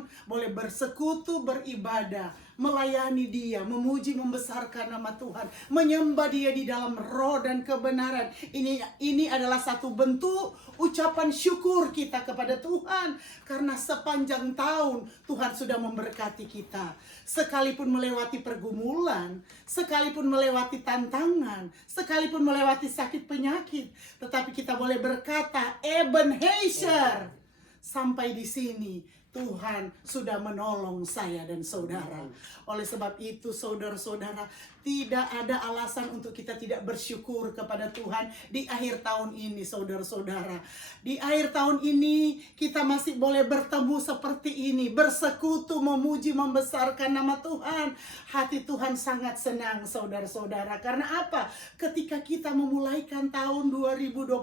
tahun boleh bersekutu, beribadah, melayani Dia, memuji, membesarkan nama Tuhan, menyembah Dia di dalam roh dan kebenaran. Ini adalah satu bentuk ucapan syukur kita kepada Tuhan, karena sepanjang tahun Tuhan sudah memberkati kita. Sekalipun melewati pergumulan, sekalipun melewati tantangan, sekalipun melewati sakit penyakit, tetapi kita boleh berkata, Ebenezer, sampai di sini Tuhan sudah menolong saya dan saudara. Oleh sebab itu saudara-saudara, tidak ada alasan untuk kita tidak bersyukur kepada Tuhan di akhir tahun ini saudara-saudara. Di akhir tahun ini kita masih boleh bertemu seperti ini, bersekutu, memuji, membesarkan nama Tuhan. Hati Tuhan sangat senang saudara-saudara. Karena apa? Ketika kita memulaikan tahun 2022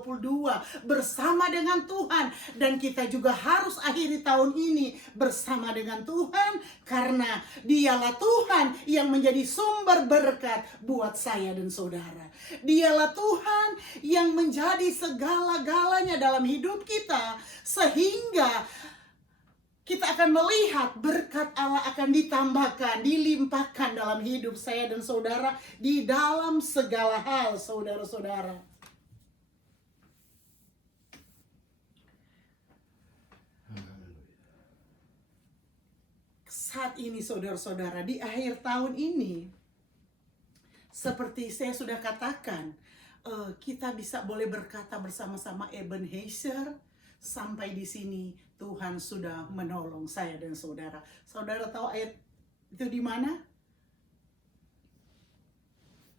bersama dengan Tuhan, dan kita juga harus akhiri tahun ini bersama dengan Tuhan, karena Dialah Tuhan yang menjadi sumber berkat buat saya dan saudara. Dialah Tuhan yang menjadi segala-galanya dalam hidup kita, sehingga kita akan melihat berkat Allah akan ditambahkan, dilimpahkan dalam hidup saya dan saudara di dalam segala hal saudara-saudara. Saat ini saudara-saudara, di akhir tahun ini, seperti saya sudah katakan, kita boleh berkata bersama-sama, Ebenezer, sampai di sini Tuhan sudah menolong saya dan saudara. Saudara tahu ayat itu di mana?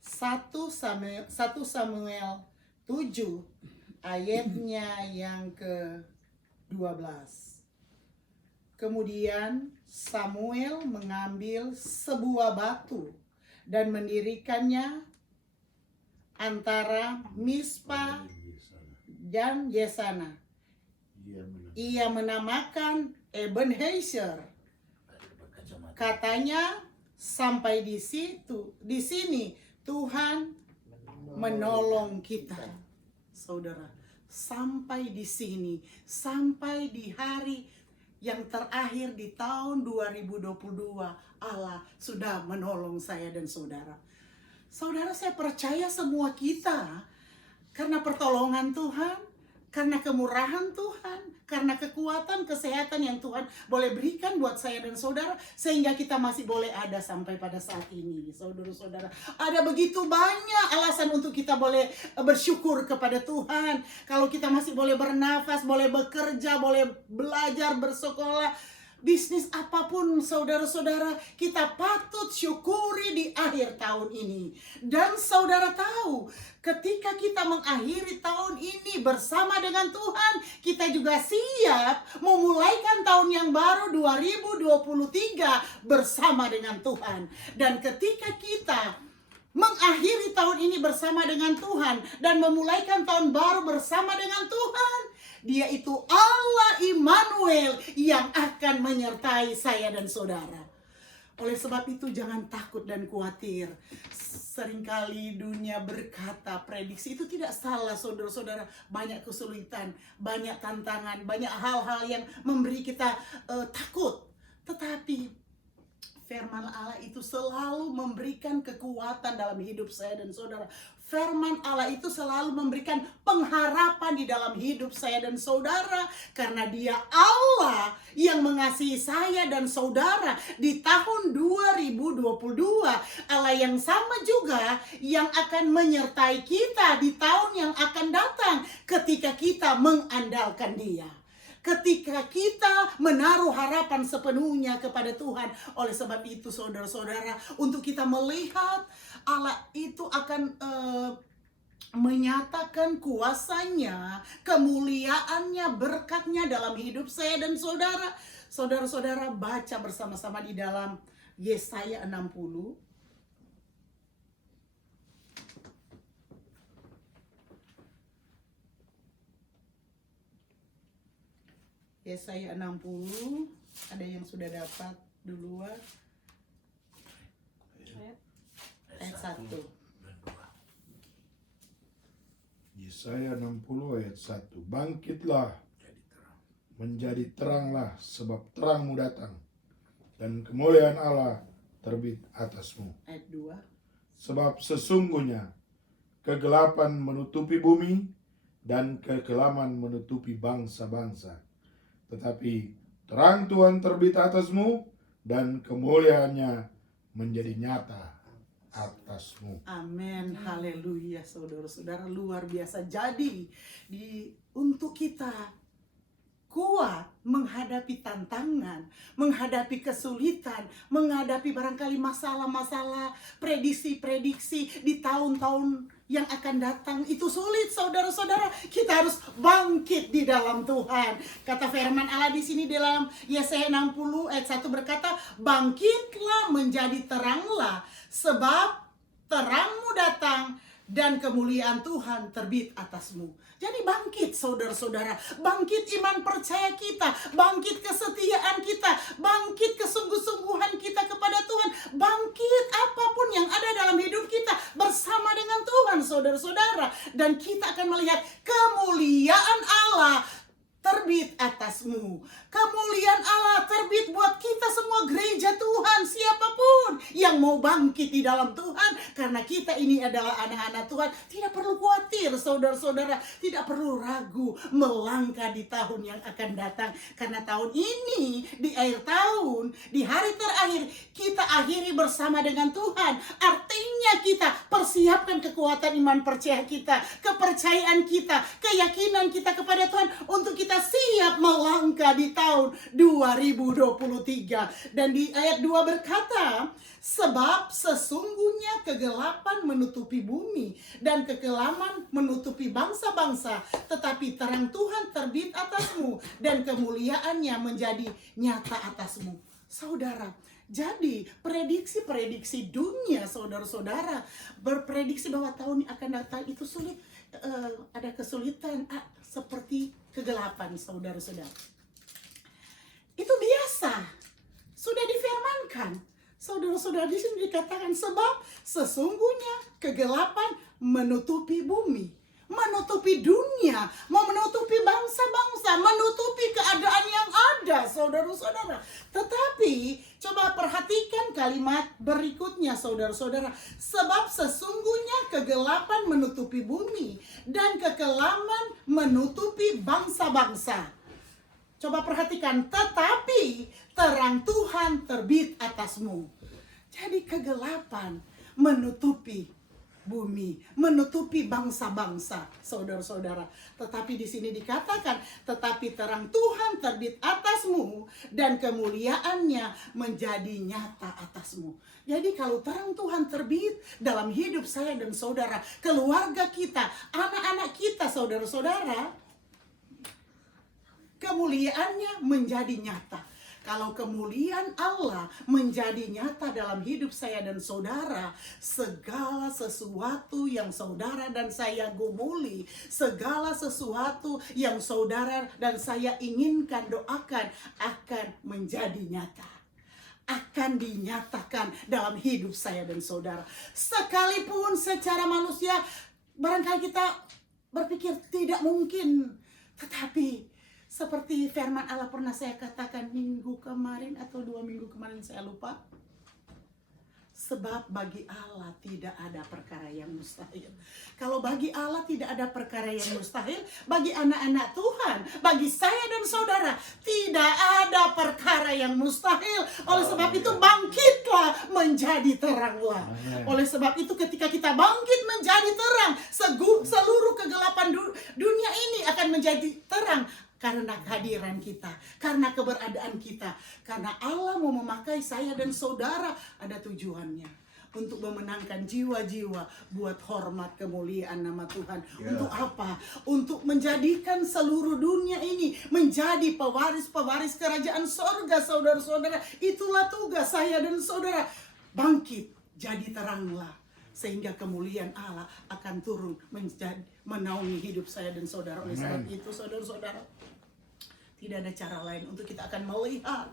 1 Samuel 7 ayatnya yang ke-12. Kemudian Samuel mengambil sebuah batu dan mendirikannya antara Mispa dan Yesana. Ia menamakan Ebenezer. Katanya, sampai di sini Tuhan menolong kita. Saudara, sampai di sini, sampai di hari yang terakhir di tahun 2022, Allah sudah menolong saya dan saudara. Saudara, saya percaya semua kita, karena pertolongan Tuhan, karena kemurahan Tuhan, karena kekuatan, kesehatan yang Tuhan boleh berikan buat saya dan saudara, sehingga kita masih boleh ada sampai pada saat ini. Saudara-saudara, ada begitu banyak alasan untuk kita boleh bersyukur kepada Tuhan. Kalau kita masih boleh bernafas, boleh bekerja, boleh belajar, bersekolah, bisnis apapun saudara-saudara, kita patut syukuri di akhir tahun ini. Dan saudara tahu, ketika kita mengakhiri tahun ini bersama dengan Tuhan, kita juga siap memulaikan tahun yang baru 2023 bersama dengan Tuhan. Dan ketika kita mengakhiri tahun ini bersama dengan Tuhan dan memulaikan tahun baru bersama dengan Tuhan, Dia itu Allah Immanuel yang akan menyertai saya dan saudara. Oleh sebab itu jangan takut dan khawatir. Seringkali dunia berkata, prediksi itu tidak salah saudara-saudara. Banyak kesulitan, banyak tantangan, banyak hal-hal yang memberi kita takut. Tetapi firman Allah itu selalu memberikan kekuatan dalam hidup saya dan saudara. Firman Allah itu selalu memberikan pengharapan di dalam hidup saya dan saudara. Karena Dia Allah yang mengasihi saya dan saudara di tahun 2022. Allah yang sama juga yang akan menyertai kita di tahun yang akan datang ketika kita mengandalkan Dia. Ketika kita menaruh harapan sepenuhnya kepada Tuhan. Oleh sebab itu saudara-saudara, untuk kita melihat Allah itu akan menyatakan kuasanya, kemuliaannya, berkatnya dalam hidup saya dan saudara. Saudara-saudara baca bersama-sama di dalam Yesaya 60. Yesaya 60, ada yang sudah dapat duluan? Ayat 1. Yesaya 60 ayat 1. Bangkitlah, menjadi teranglah, sebab terangmu datang, dan kemuliaan Allah terbit atasmu. Ayat 2. Sebab sesungguhnya kegelapan menutupi bumi, dan kekelaman menutupi bangsa-bangsa. Tetapi terang Tuhan terbit atasmu, dan kemuliaannya menjadi nyata atasmu. Amin, haleluya, saudara-saudara, luar biasa. Jadi untuk kita kuat menghadapi tantangan, menghadapi kesulitan, menghadapi barangkali masalah-masalah, prediksi-prediksi di tahun-tahun yang akan datang, itu sulit, saudara-saudara. Kita harus bangkit di dalam Tuhan. Kata firman Allah di sini dalam Yesaya 60 ayat 1 berkata, bangkitlah menjadi teranglah, sebab terangmu datang dan kemuliaan Tuhan terbit atasmu. Jadi bangkit, saudara-saudara, bangkit iman percaya kita, bangkit kesetiaan kita, bangkit kesungguh-sungguhan kita kepada Tuhan, bangkit apapun yang ada dalam hidup kita bersama dengan Tuhan, saudara-saudara. Dan kita akan melihat kemuliaan Allah terbit atasmu. Kemuliaan Allah terbit buat kita semua gereja Tuhan, siapapun yang mau bangkit di dalam Tuhan, karena kita ini adalah anak-anak Tuhan. Tidak perlu khawatir, saudara-saudara, tidak perlu ragu melangkah di tahun yang akan datang, karena tahun ini, di akhir tahun, di hari terakhir, kita akhiri bersama dengan Tuhan. Artinya kita persiapkan kekuatan iman percaya kita, kepercayaan kita, keyakinan kita kepada Tuhan, untuk kita siap melangkah di tahun 2023. Dan di ayat 2 berkata, sebab sesungguhnya kegelapan menutupi bumi dan kekelaman menutupi bangsa-bangsa, tetapi terang Tuhan terbit atasmu dan kemuliaannya menjadi nyata atasmu. Saudara, jadi prediksi-prediksi dunia, saudara-saudara, berprediksi bahwa tahun yang akan datang itu sulit, ada kesulitan, seperti kegelapan, saudara-saudara. Itu biasa, sudah difirmankan. Saudara-saudara, di sini dikatakan, sebab sesungguhnya kegelapan menutupi bumi, menutupi dunia, menutupi bangsa-bangsa, menutupi keadaan yang ada, saudara-saudara. Tetapi coba perhatikan kalimat berikutnya, saudara-saudara. Sebab sesungguhnya kegelapan menutupi bumi dan kekelaman menutupi bangsa-bangsa. Coba perhatikan, tetapi terang Tuhan terbit atasmu. Jadi kegelapan menutupi bumi, menutupi bangsa-bangsa, saudara-saudara. Tetapi di sini dikatakan, tetapi terang Tuhan terbit atasmu dan kemuliaannya menjadi nyata atasmu. Jadi kalau terang Tuhan terbit dalam hidup saya dan saudara, keluarga kita, anak-anak kita, saudara-saudara, kemuliaannya menjadi nyata. Kalau kemuliaan Allah menjadi nyata dalam hidup saya dan saudara, segala sesuatu yang saudara dan saya gumuli, segala sesuatu yang saudara dan saya inginkan, doakan, akan menjadi nyata, akan dinyatakan dalam hidup saya dan saudara. Sekalipun secara manusia barangkali kita berpikir tidak mungkin, tetapi seperti firman Allah pernah saya katakan minggu kemarin atau 2 minggu kemarin, saya lupa. Sebab bagi Allah tidak ada perkara yang mustahil. Kalau bagi Allah tidak ada perkara yang mustahil, bagi anak-anak Tuhan, bagi saya dan saudara, tidak ada perkara yang mustahil. Oleh sebab itu bangkitlah menjadi teranglah. Oleh sebab itu ketika kita bangkit menjadi terang, seluruh kegelapan dunia ini akan menjadi terang. Karena kehadiran kita, karena keberadaan kita, karena Allah mau memakai saya dan saudara, ada tujuannya untuk memenangkan jiwa-jiwa buat hormat kemuliaan nama Tuhan. Untuk apa? Untuk menjadikan seluruh dunia ini menjadi pewaris-pewaris kerajaan sorga, saudara-saudara. Itulah tugas saya dan saudara. Bangkit, jadi teranglah, sehingga kemuliaan Allah akan turun menjadi menaungi hidup saya dan saudara. Oleh sebab itu, saudara-saudara, tidak ada cara lain untuk kita akan melihat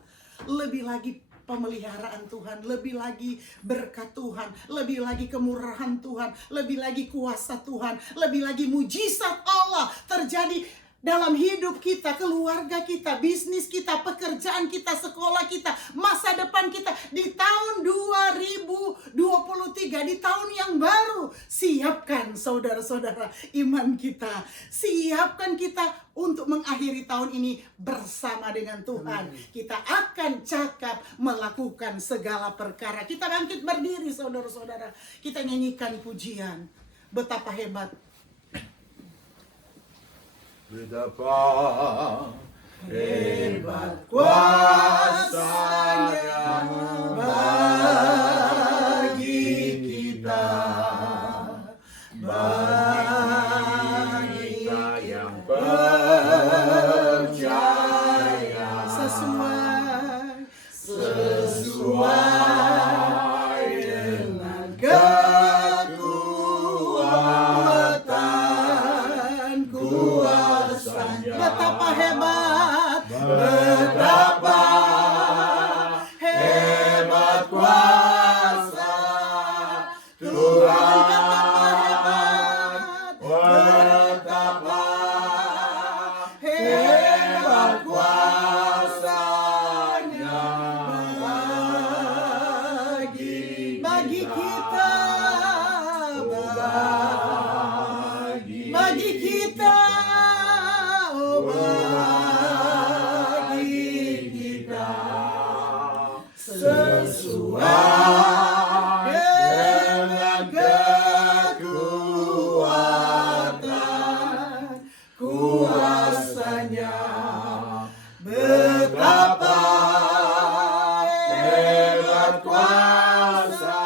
lebih lagi pemeliharaan Tuhan, lebih lagi berkat Tuhan, lebih lagi kemurahan Tuhan, lebih lagi kuasa Tuhan, lebih lagi mujizat Allah terjadi dalam hidup kita, keluarga kita, bisnis kita, pekerjaan kita, sekolah kita, masa depan kita di tahun 2023, di tahun yang baru. Siapkan saudara-saudara iman kita. Siapkan kita untuk mengakhiri tahun ini bersama dengan Tuhan. Kita akan cakap melakukan segala perkara. Kita bangkit berdiri saudara-saudara. Kita nyanyikan pujian. Betapa hebat. Betapa hebat kuasa-Nya bagi kita, bagi kita yang percaya, sesuai dengan kekuatan kuasa-Nya. Betapa hebat, Betapa hebat kuasa Tuhan, betapa hebat kuasa-Nya bagi kita, bagi kita, oh bagi kita, sesuai dengan kekuatan kuasa-Nya. Betapa hebat kuasa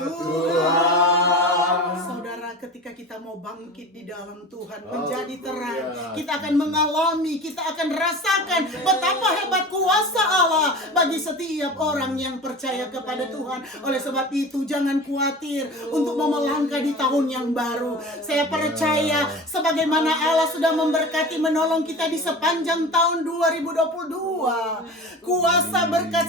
Tuhan. Saudara, ketika kita mau bangkit di dalam Tuhan, menjadi terang, kita akan mengalami, kita akan rasakan betapa hebat kuasa Allah bagi setiap orang yang percaya kepada Tuhan. Oleh sebab itu, jangan khawatir untuk mau melangkah di tahun yang baru. Saya percaya sebagaimana Allah sudah memberkati, menolong kita di sepanjang tahun 2022, kuasa berkat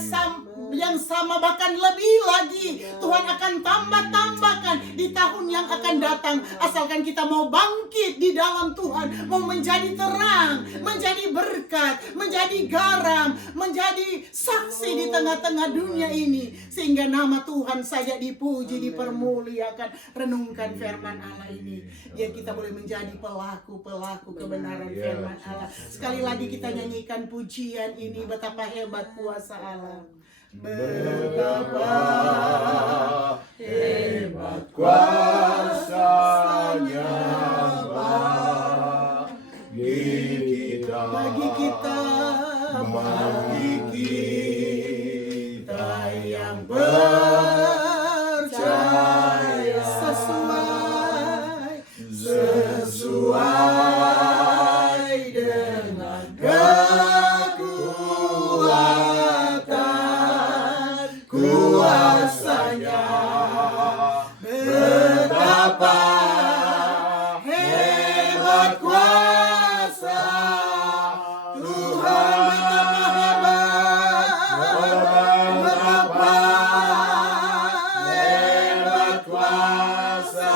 yang sama bahkan lebih lagi Tuhan akan tambahkan di tahun yang akan datang, asalkan kita mau bangkit di dalam Tuhan, mau menjadi terang, menjadi berkat, menjadi garam, menjadi saksi di tengah-tengah dunia ini, sehingga nama Tuhan saja dipuji, dipermuliakan. Renungkan firman Allah ini, ya kita boleh menjadi pelaku-pelaku kebenaran firman Allah. Sekali lagi kita nyanyikan pujian ini, betapa hebat kuasa Allah. Betapa hebat kuasa-Nya bagi kita, yang percaya, sesuai dengan kekuatan kuasa-Nya. Betapa hebat kuasa Tuhan, betapa hebat kuasa-Nya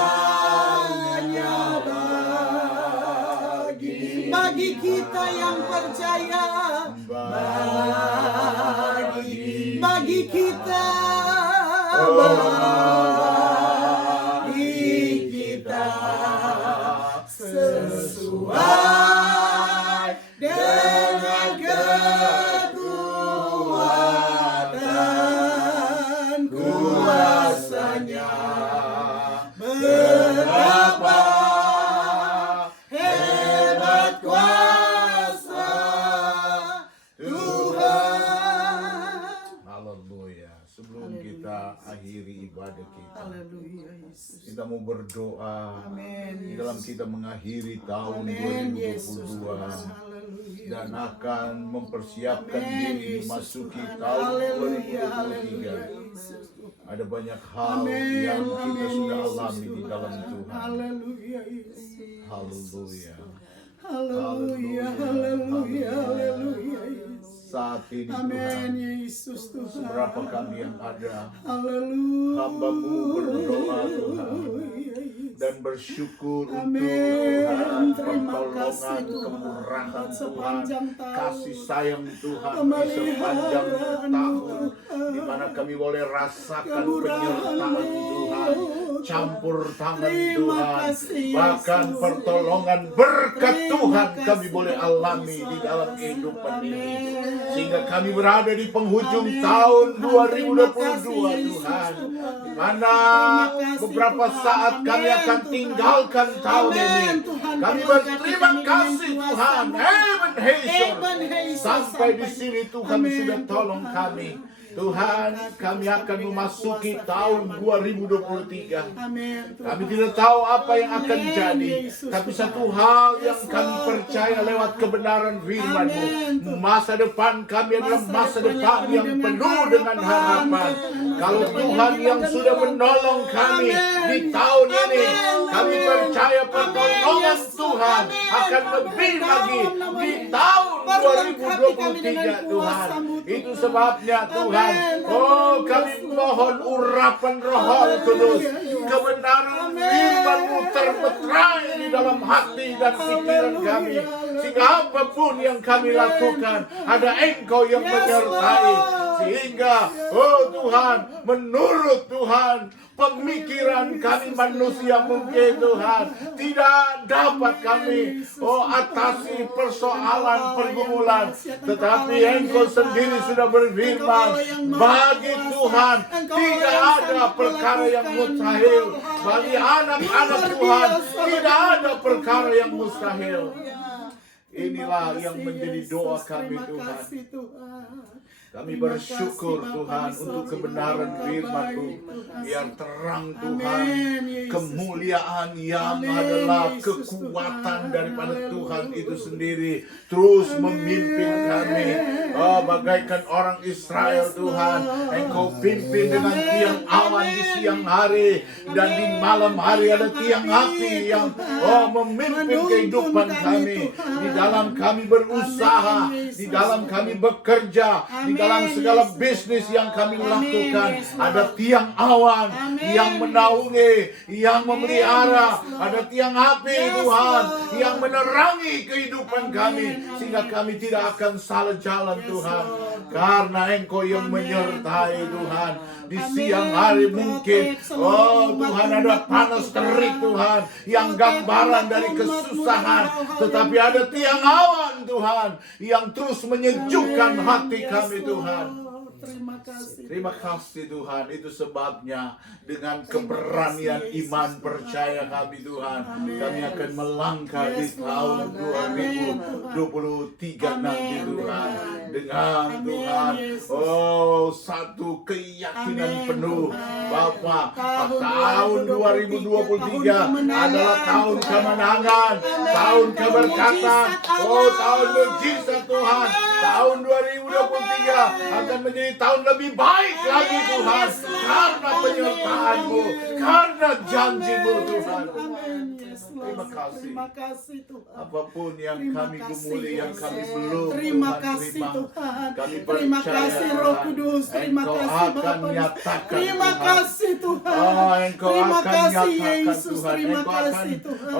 bagi kita yang percaya, bagi kita, sesuai dengan kekuatan kuasa-Nya. Betapa hebat kuasa Tuhan. Haleluya. Sebelum kita akhiri ibadah kita, Haleluya Yesus. kita mau berdoa Amin, di dalam kita mengakhiri tahun Amin Yesus 2022 Tuhan. Haleluya. dan akan mempersiapkan Amin, diri Yesus memasuki Tuhan. tahun Haleluya, 2023. haleluya, Yesus Tuhan. Ada banyak hal Amin, yang kita amin, sudah Yesus alami di Tuhan. dalam Tuhan. Haleluya Yesus. Haleluya. Haleluya, haleluya, haleluya Yesus. Saat ini Amin Tuhan, Yesus Tuhan. seberapa kami yang ada, Haleluya. hamba-Mu berdoa Tuhan. dan bersyukur untuk Amin. Tuhan Terima pertolongan, kasih, Tuhan. kemurahan Tuhan, Sepanjang tahun. kasih sayang Tuhan di Pemeliharaan sepanjang Tuhan. tahun, di mana kami boleh rasakan Kemurahan-Mu. penyertaan Tuhan, campur tangan Terima Tuhan, kasih, bahkan Yesus. pertolongan berkat Terima Tuhan kasih, kami boleh Tuhan alami Yesus. di dalam kehidupan ini, Amin. sehingga kami berada di penghujung Amin. tahun Tuhan, terima 2022 kasih, Yesus, Tuhan, Tuhan. di mana Terima kasih, beberapa Tuhan. saat kami Amin, akan Tuhan. tinggalkan tahun Amin, ini. Tuhan. Kami Berkati berterima kami dengan kasih Tuhan. kuasa-Mu. Ebenezer. Ebenezer, Sampai di sini Tuhan Amin, sudah tolong Tuhan. kami. Tuhan, kami akan memasuki tahun 2023. Amin. Tuhan. Kami tidak tahu apa yang akan Amin, jadi, Yesus, tapi Tuhan. satu hal yang Yes, kami Lord. percaya lewat kebenaran firman-Mu, Amin, Tuhan. masa depan kami adalah masa depan yang penuh dengan harapan. Kalau Tuhan yang sudah menolong kami di tahun ini, kami percaya pertolongan Tuhan akan lebih lagi di tahun 2023 Tuhan. Itu sebabnya Tuhan, oh kami mohon urapan Roh Kudus, kebenaran firman-Mu termeterai di dalam hati dan pikiran kami, sehingga apapun yang kami lakukan ada Engkau yang menyertai, sehingga oh Tuhan, menurut Tuhan pemikiran kami manusia mungkin Tuhan tidak dapat kami atasi persoalan pergumulan, tetapi Engkau sendiri sudah berfirman, bagi Tuhan tidak ada perkara yang mustahil, bagi anak-anak Tuhan tidak ada perkara yang mustahil. Inilah yang menjadi doa kami Tuhan. Kami bersyukur Tuhan untuk kebenaran firman-Mu, biar terang Tuhan, kemuliaan yang adalah kekuatan daripada Tuhan itu sendiri terus memimpin kami. Oh, bagaikan orang Israel Tuhan, Engkau pimpin dengan tiang awan di siang hari, dan di malam hari ada tiang api yang memimpin kehidupan kami. Di dalam kami berusaha, di dalam kami bekerja, di dalam segala bisnis yang kami lakukan, ada tiang awan yang menaungi, yang memelihara, ada tiang api Tuhan yang menerangi kehidupan kami, sehingga kami tidak akan salah jalan Tuhan, karena Engkau yang menyertai Tuhan. Di siang hari mungkin Tuhan ada panas terik Tuhan yang gambaran dari kesusahan, tetapi ada tiang awan Tuhan yang terus menyejukkan hati kami Tuhan. Terima kasih Tuhan. Itu sebabnya dengan keberanian iman percaya kami Tuhan, kami akan melangkah di tahun 2023 nanti Tuhan, dengan Tuhan satu keyakinan penuh bahwa tahun 2023 adalah tahun kemenangan, tahun keberkatan, tahun mujizat Tuhan. Tahun 2023 akan menjadi tahun lebih baik lagi Tuhan, karena penyertaan-Mu, karena janji-Mu Tuhan. Terima kasih Tuhan. Apapun yang kami gumuli, yang kami belum terima Tuhan kasih terima, Tuhan. kami Terima percaya kasih Roh Kudus. Terima Engkau kasih akan Bapa. nyatakan Terima Tuhan. kasih Tuhan. Engkau Terima akan kasih nyatakan Yesus. Tuhan. Terima Engkau akan kasih Tuhan.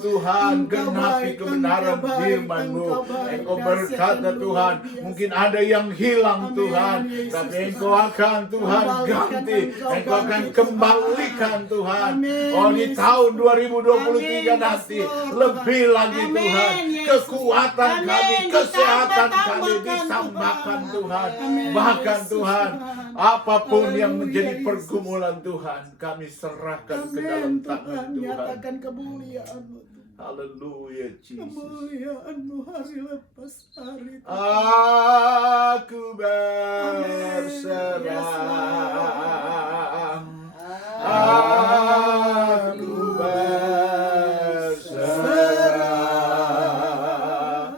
Tuhan, Engkau genapi baik, kebenaran Engkau baik, firman-Mu. Engkau baik, Engkau dahsyat berkata dan Tuhan, luar biasa. mungkin ada yang hilang Amin, Tuhan, Yesus tapi Tuhan. Engkau akan Tuhan Kembalikan, ganti, Engkau akan ganti, kembalikan Tuhan. Amin, Di Yesus. tahun 2023 Amin, nanti yes, Lord. lebih lagi Amin, Tuhan, Yesus. kekuatan Amin, kami, kesehatan kami ditambahkan, ditambahkan Tuhan. Amin, Bahkan Yesus, Tuhan, Tuhan. apapun yang Haleluya, menjadi Yesus. pergumulan Tuhan, kami serahkan ke dalam Amin tangan Tuhan. Tuhan. Nyatakan kemuliaan-Mu. Haleluya, Jesus. Kemuliaan-Mu hari lepas hari. Aku Amin. berserah. Aku berserah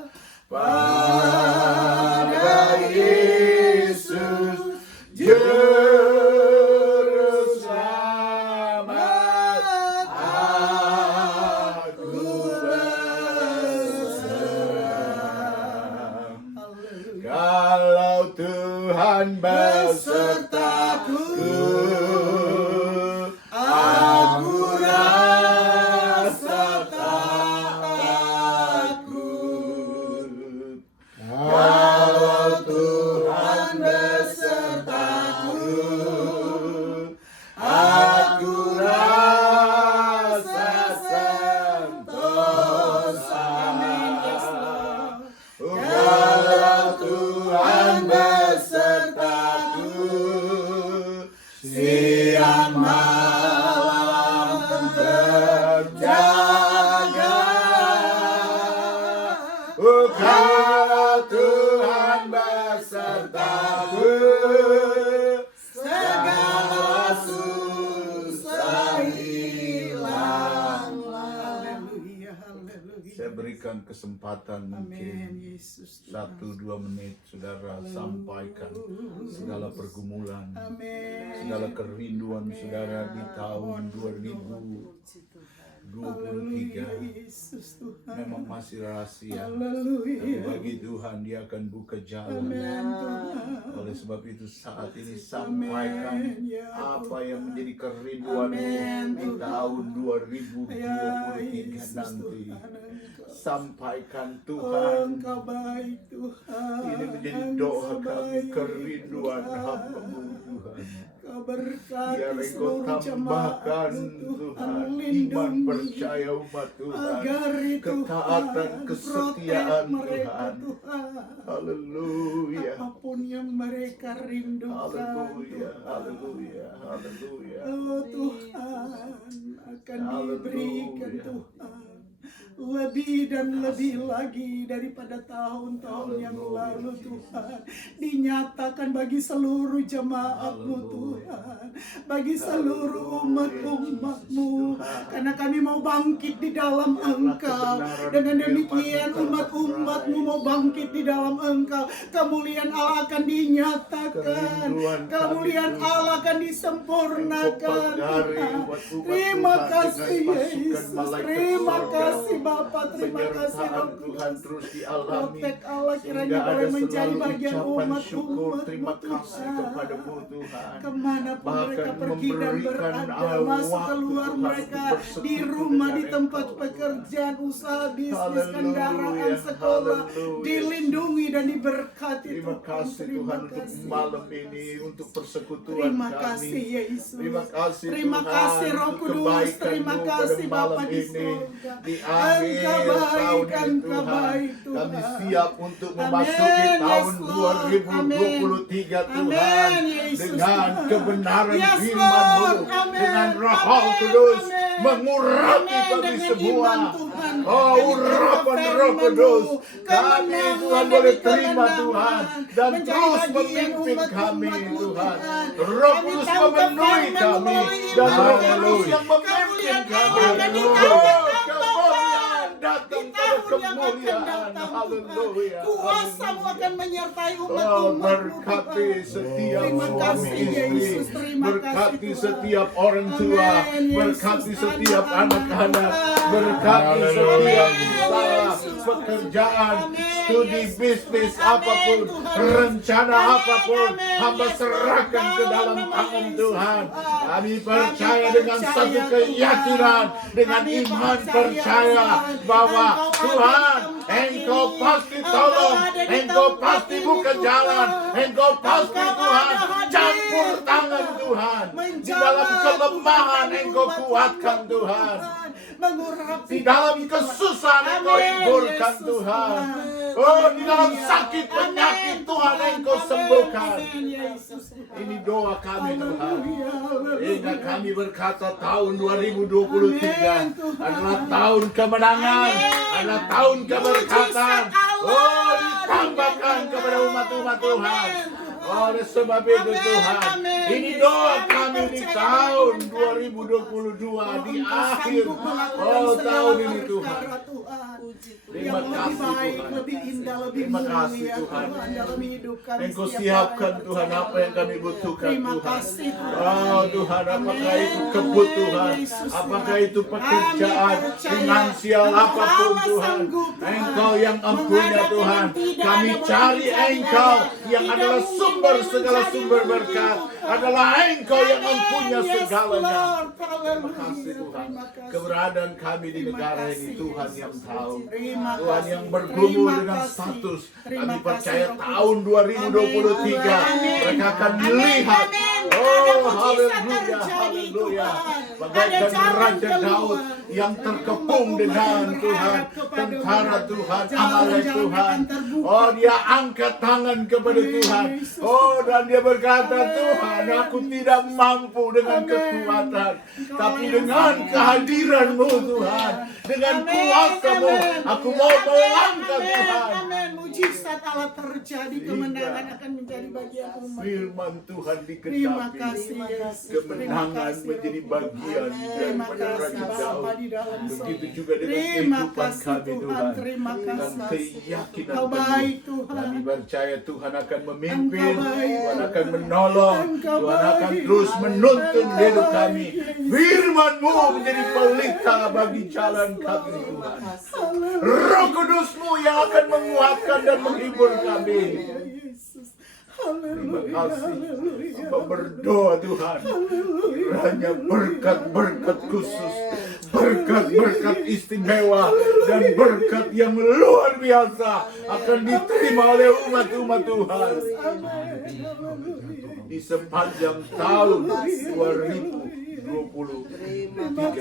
pada Yesus Juru Selamat. Aku berserah. Kalau Tuhan besertaku, aku kesempatan Amin, mungkin Yesus Tuhan. 1-2 menit saudara sampaikan segala pergumulan, Amin. segala kerinduan saudara di tahun 2023. Yesus Tuhan. Memang masih rahasia, Haleluya. tapi bagi Tuhan Dia akan buka jalan. Amin Tuhan. Oleh sebab itu saat ini sampaikan Amin, ya apa Tuhan. yang menjadi kerinduanmu Amin, di Tuhan. tahun Ya 2023 Yesus nanti. Tuhan, Engkau. Sampaikan Oh, Tuhan. Engkau baik Tuhan. Ini menjadi doa Engkau kami, baik, kerinduan Tuhan. hamba-Mu Tuhan. Kau berkati Biar Engkau seluruh tambahkan jemaat-Mu Tuhan iman lindungi percaya umat Tuhan, agar ketaatan Tuhan kesetiaan protect mereka Tuhan. Tuhan. Haleluya. Apapun yang mereka rindukan Haleluya, Tuhan. haleluya, haleluya. Oh Tuhan, akan diberikan Haleluya. Tuhan lebih dan lebih lagi daripada tahun-tahun yang Haleluya, lalu Jesus. Tuhan. Dinyatakan bagi seluruh jemaat-Mu Haleluya. Tuhan, bagi seluruh umat-umat-Mu, Tuhan. karena kami mau bangkit di dalam Engkau. Dengan demikian umat-umat-Mu mau bangkit di dalam Engkau. Kemuliaan Allah akan dinyatakan, Kerinduan kemuliaan kami, Allah akan disempurnakan Engkau pagari Tuhan. umat-umat Terima Tuhan kasih dengan pasukan Yesus, malaikat terima surga. kasih Bapa, terima kasih Penyertaan Roh Tuhan Kudus. terus dialami, Protek Allah kiranya sehingga boleh ada menjadi selalu bagian ucapan umat-umat syukur, terima kasih Tuhan. kepadamu Tuhan. Kemanapun mereka Bahkan pergi dan memberikan berada, masuk waktu keluar Tuhan mereka untuk bersekutu di rumah, dengan di tempat Engkau. pekerjaan, usaha, bisnis, Haleluya, kendaraan, sekolah, haleluya. dilindungi dan diberkati Terima Tuhan. kasih Terima Tuhan untuk kasih. malam ini, untuk persekutuan Terima kami. kasih Yesus. Terima kasih Terima Tuhan kasih Roh untuk Kudus. kebaikan-Mu Terima pada kasih malam Bapa di ini. surga. Di akhir Engkau baik, tahun ini Engkau Tuhan, baik Tuhan. kami siap untuk Amin, memasuki yes, tahun Lord. 2023 Tuhan, Amin, Yesus dengan Tuhan. kebenaran Yes, firman-Mu, Lord. Amin. dengan Roh Amin. Kudus Amin. mengurapi Amin. kami Dengan semua. iman, Tuhan. Oh, Dengan urapan firman-Mu, Roh Kudus, kami kemenangan Tuhan demi boleh terima kemenangan, Tuhan, dan menjadi terus bagian memimpin umat-umat-Mu, kami Tuhan. Tuhan. Roh Kami Kudus tangkap memenuhi firman-Mu kami, melalui dan iman Roh kami. Kudus yang memimpin Kemuliaan kami. Allah akan Oh, ditambah-tambahkan kemuliaan datang di pada tahun yang akan kemuliaan. datang, Haleluya. Tuhan. Kuasa-Mu akan menyertai Oh, umat-umat-Mu, berkati Tuhan. setiap Terima suami kasih, istri, Yesus. Terima berkati kasih, Tuhan. setiap orang tua, Amin, Yesus. berkati setiap anak-anak, Tuhan. berkati Amin, setiap usaha, Yesus. pekerjaan, Amin, studi Yesus. bisnis, Amin, apapun, Tuhan. rencana Amin, apapun, amin, hamba Yesus. serahkan ke dalam Dalam nama tangan Yesus, Tuhan. Tuhan. Kami percaya Kami dengan percaya, satu Tuhan. keyakinan, dengan Kami iman percaya, percaya Tuhan. bahwa Engkau ada Tuhan, di tempat Engkau ini. pasti Engkau tolong, ada di Engkau tempat pasti ini, buka Tuhan. jalan, Engkau pasti Engkau Tuhan ada hadir, campur tangan Tuhan. Di dalam kelemahan Engkau kuatkan Tuhan. Mengurapi Di dalam kesusahan Engkau Amin, hiburkan Yesus, Tuhan. Tuhan. Oh, di dalam Haleluya. sakit penyakit Amin, Tuhan Engkau Amin, sembuhkan. amin, Yesus, Tuhan. Ini doa kami Tuhan. Haleluya, Sehingga haleluya. kami berkata tahun 2023 Amin, Tuhan. adalah tahun kemenangan, Amin. adalah tahun keberkatan. Mujizat Allah. Oh, ditambahkan kepada umat-umat Tuhan. Amin, Tuhan. Oleh sebab itu Amin, Tuhan, amin. ini doa Kami kami di percaya tahun dengan 2022 di Engkau akhir sanggup melakukan tahun segala ini Tuhan. perkara, Tuhan. Terima Yang lebih kasih, baik, Tuhan. lebih indah, lebih Terima kasih, mulia Tuhan. dalam hidup kami. Engkau setiap siapkan orang Tuhan percaya. apa yang kami butuhkan Terima Tuhan. kasih, Tuhan. Oh Tuhan, apakah Amin. itu kebutuhan, Amin, Yesus, apakah Tuhan. itu pekerjaan, Kami percaya. finansial Engkau apapun Allah Tuhan. sanggup, Tuhan. Engkau yang empunya Mengadakan Tuhan. yang tidak Kami ada, cari boleh Engkau tidak yang ada. adalah Tidak sumber mungkin segala menjadi sumber mungkin, berkat. Tuhan. Adalah Engkau yang Amin, empunya yes, segalanya. Lord. Terima Haleluya. kasih Tuhan. Terima kasih. Keberadaan kami di Terima negara kasih, ini Tuhan Yesus. yang tahu. Terima Tuhan kasih. yang bergumul Terima dengan kasih. status. Terima Kami kasih, percaya Roh Kudus. tahun 2023 Amin. mereka akan Amin, melihat. amin. Oh, Ada mujizat haleluya, terjadi, haleluya. Tuhan. Bagaikan Ada jalan Raja keluar. Daud yang Bagi terkepung umat-umat dengan yang Tuhan, berharap kepada tentara Tuhan. Tuhan, Jalan-jalan Amalek Tuhan. akan terbuka. Oh, dia angkat tangan kepada Amin, Tuhan. Yesus. Oh, dan dia berkata, Amin. Tuhan, aku tidak mampu dengan Amin. kekuatan, Engkau tapi yang dengan sanggup. kehadiran-Mu Tuhan, dengan Amin, kuasa-Mu, amin. aku mau Amin, melangkah amin, Tuhan. amin. mujizat Allah terjadi, kemenangan akan menjadi bagian umat. Firman Tuhan Terima diketahui. kasih Yesus. Kemenangan menjadi bagian Terima daripada kasih Raja Bapa Daud. di dalam Begitu surga. juga dengan Terima kehidupan kasih kami Tuhan, Tuhan. terima Dengan kasih. keyakinan Kau penuh. baik Tuhan. Kami percaya Tuhan akan memimpin, Engkau baik. Tuhan akan menolong, Engkau Tuhan akan baik. terus menuntun Engkau hidup baik, kami. Yesus. Firman-Mu menjadi pelita bagi jalan kami Tuhan. Roh Kudus-Mu yang akan menguatkan dan menghibur kami. Yesus. Terima Haleluya. kasih. Haleluya. Hamba berdoa Tuhan. Kiranya berkat-berkat khusus, berkat-berkat istimewa, dan berkat yang luar biasa akan diterima oleh umat-umat Tuhan di sepanjang tahun 2023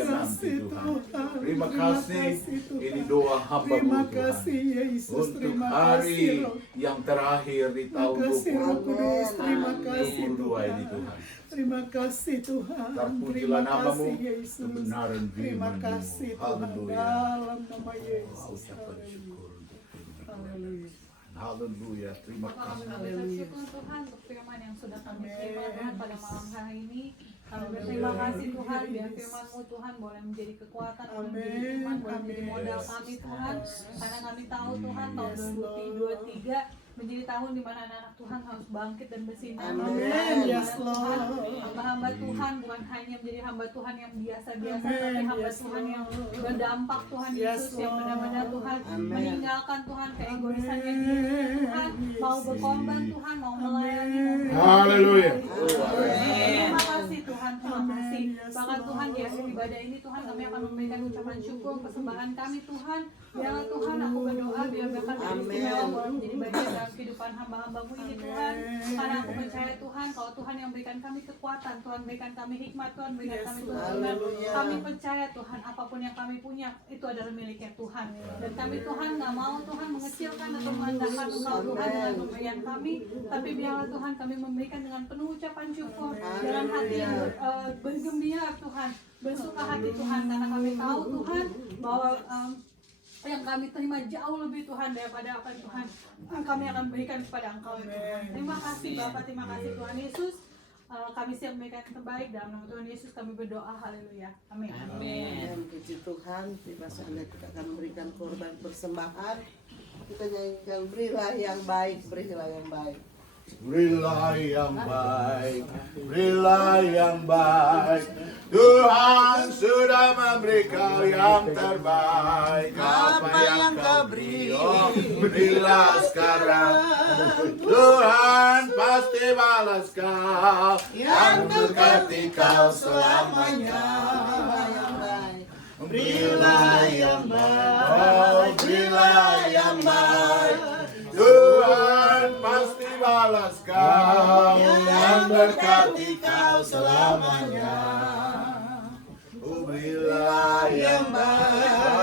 nanti Tuhan. Terima kasih. Ini doa hamba-Mu Terima Tuhan. kasih Yesus. Untuk Terima kasih hari Roh. yang terakhir di Terima tahun kasih Roh Kudus. Terima kasih 2022 ini Tuhan. Tuhan. Terima kasih Tuhan. Terpujilah Terima nama-Mu, kasih Yesus. kebenaran Terima firman-Mu. kasih Tuhan. Haleluya. Dalam nama Yesus. Ucapan syukur untuk firman. Haleluya. Haleluya. Terima Kami kasih. mengucap syukur Tuhan untuk firman yang sudah kami terima Tuhan pada malam hari ini. Kami berterima kasih Tuhan, biar firman-Mu Tuhan boleh menjadi kekuatan, boleh menjadi iman, boleh menjadi modal kami Tuhan. Karena kami tahu Tuhan tahun 2023 menjadi tahun di mana anak-anak Tuhan harus bangkit dan bersinar. Amin. Yes, Tuhan, Lord. hamba-hamba Tuhan bukan hanya menjadi hamba Tuhan yang biasa-biasa, Amin. tapi hamba Yes, Tuhan yang Lord. berdampak Tuhan Yes, Yesus, yang Lord. benar-benar Tuhan Amin. meninggalkan Tuhan keegoisannya Amin. diri Tuhan, mau Yes. berkorban Tuhan, mau melayani. Amin. Haleluya. Terima kasih Tuhan, terima Amin. kasih. Yes, Bahkan Tuhan di Lord. akhir ibadah ini Tuhan kami akan memberikan ucapan syukur persembahan kami Tuhan. Biarlah Tuhan aku berdoa biar berkat dan istimewa boleh menjadi bagian dalam kehidupan hamba-hamba-Mu ini Tuhan. Amin. Karena aku percaya Tuhan kalau Tuhan yang berikan kami kekuatan, Tuhan berikan kami hikmat, Tuhan berikan Yes, kami Lord. tuntunan. Haleluya. Kami percaya Tuhan apapun yang kami punya itu adalah miliknya Tuhan. Dan kami Tuhan nggak mau Tuhan mengecilkan atau merendahkan Engkau Tuhan dengan pemberian kami, tapi biarlah Tuhan kami memberikan dengan penuh ucapan syukur, dengan hati yang bergembira Tuhan, bersuka hati Tuhan, karena kami tahu Tuhan bahwa yang kami terima jauh lebih Tuhan daripada apa yang Tuhan kami akan berikan kepada Engkau ya Tuhan. Terima kasih Bapak, terima kasih Tuhan Yesus. Kami siap memberikan yang terbaik dalam nama Tuhan Yesus kami berdoa, haleluya, amin. Amin. Puji Tuhan, terima kasih kita akan memberikan korban persembahan. Kita nyanyikan berilah yang baik, berilah yang baik. Berilah yang baik, berilah yang baik. Tuhan sudah memberi Kau yang terbaik. Apa yang Kau beri, oh, berilah sekarang. Tuhan pasti balas Kau, yang berkati Kau selamanya. Berilah yang baik. Oh, berilah yang baik. Tuhan pasti balas Kau, yang berkati Kau selamanya. Oh, berilah yang baik.